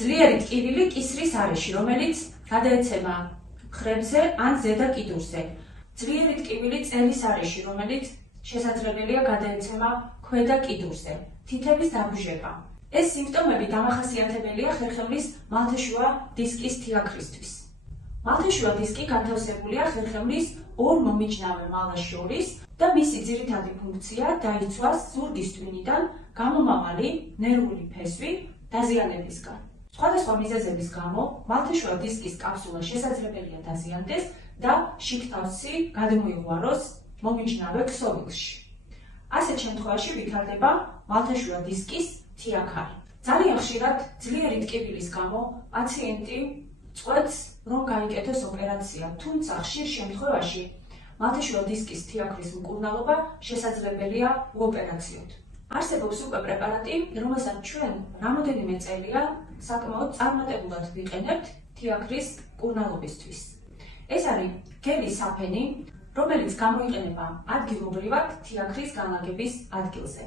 ძლიერი ტკივილი კისრის არეში, რომელიც გადაეცემა მხრებზე ან ზედა კიდურზე. ძლიერი ტკივილი წელის არეში, რომელიც შესაძლებელია გადაეცემა ქვედა კიდურზე. თითების დაბუჟება. ეს სიმპტომები დამახასიათებელია ხერხემლის მალთეშუა დისკის თიაქრისთვის. მალთეშუა დისკი განთავსებულია ხერხემლის ორ მომიჯნავე მალას შორის და მისი ძირითადი ფუნქცია დაიცვას ზურგის ტვინიდან გამომავალი ნერვული ფესვი დაზიანებისგან. სხვადასხვა მიზეზების გამო მალთეშუა დისკის კაფსულა შესაძლებელია დაზიანდეს და შიგთავსი გადმოიღვაროს მომიჯნავე ქსოვილში. ასეთ შემთხვევაში ვითარდება მალთეშუა დისკის თიაქარი. ძალიან ხშირად ძლიერი ტკივილის გამო პაციენტი წყვეტს, რომ გაიკეთოს ოპერაცია, თუმცა ხშირ შემთხვევაში მალთეშუა დისკის თიაქრის მკურნალობა შესაძლებელია უოპერაციოდ. არსებობს უკვე პრეპარატი, რომელსაც ჩვენ რამოდენიმე წელია საკმაოდ წარმატებულად ვიყენებთ თიაქრის მკურნალობისთვის. ეს არის გელი საფენი, რომელიც გამოიყენება ადგილობრივად თიაქრის განლაგების ადგილზე.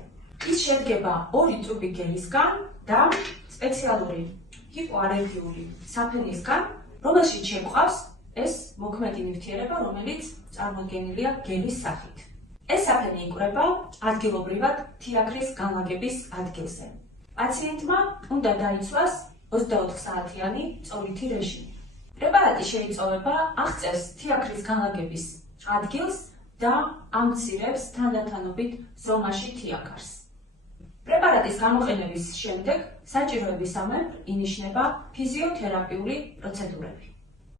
ის შედგება ორი წუბი გელისგან და სპეციალური ჰიპოალერგიული საფენისგან, რომელშიც შეგვყავს ეს მოქმედი ნივთიერება, რომელიც წარმოდგენილია გელის სახით. ეს საფენი იკვრება ადგილობრივად თიაქრის განლაგების ადგილზე. პაციენტმა უნდა დაიცვას 24 საათიანი წოლითი რეჟიმი. პრეპარატი შეიწოვება აღწევს თიაქრის განლაგების ადგილს და ამცირებს თანდათანობით ზომაში თიაქარს. პრეპარატის გამოყენების შემდეგ საჭიროებისამებრ ინიშნება ფიზიოთერაპიული პროცედურები.